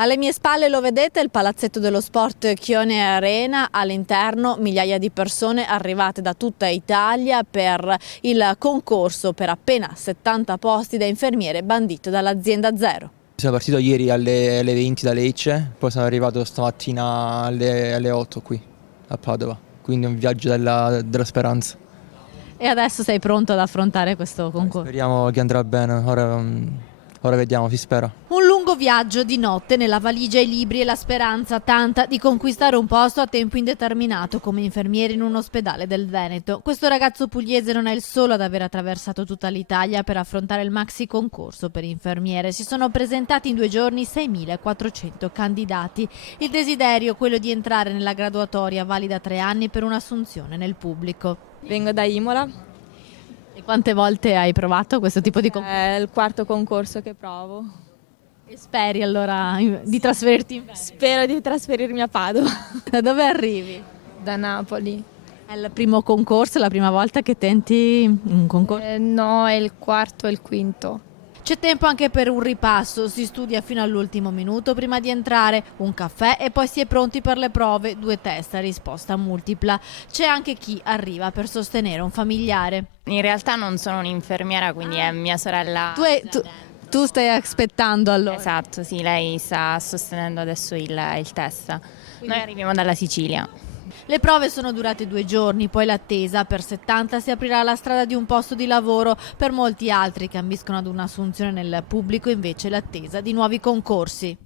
Alle mie spalle lo vedete, il palazzetto dello sport Chione Arena, all'interno migliaia di persone arrivate da tutta Italia per il concorso per appena 70 posti da infermiere bandito dall'azienda Zero. Sono partito ieri alle 20 da Lecce, poi sono arrivato stamattina alle 8 qui a Padova, quindi è un viaggio della speranza. E adesso sei pronto ad affrontare questo concorso? Speriamo che andrà bene, ora vediamo, si spera. Un lungo viaggio di notte, nella valigia i libri e la speranza tanta di conquistare un posto a tempo indeterminato come infermiere in un ospedale del Veneto. Questo ragazzo pugliese non è il solo ad aver attraversato tutta l'Italia per affrontare il maxi concorso per infermiere. Si sono presentati in 2 giorni 6.400 candidati. Il desiderio, quello di entrare nella graduatoria valida 3 anni per un'assunzione nel pubblico. Vengo da Imola, E quante volte hai provato questo tipo di concorso? è il 4º concorso che provo. E speri allora di trasferirti in Veneto? Spero di trasferirmi a Padova. Da dove arrivi? Da Napoli. È il primo concorso, è la prima volta che tenti un concorso? No, è il 4º e il 5º. C'è tempo anche per un ripasso, si studia fino all'ultimo minuto prima di entrare, un caffè e poi si è pronti per le prove, 2 test a risposta multipla. C'è anche chi arriva per sostenere un familiare. In realtà non sono un'infermiera, quindi è mia sorella. Tu stai aspettando allora? Esatto, sì, lei sta sostenendo adesso il test. Noi arriviamo dalla Sicilia. Le prove sono durate 2 giorni, poi l'attesa. Per 70 si aprirà la strada di un posto di lavoro, per molti altri che ambiscono ad un'assunzione nel pubblico invece l'attesa di nuovi concorsi.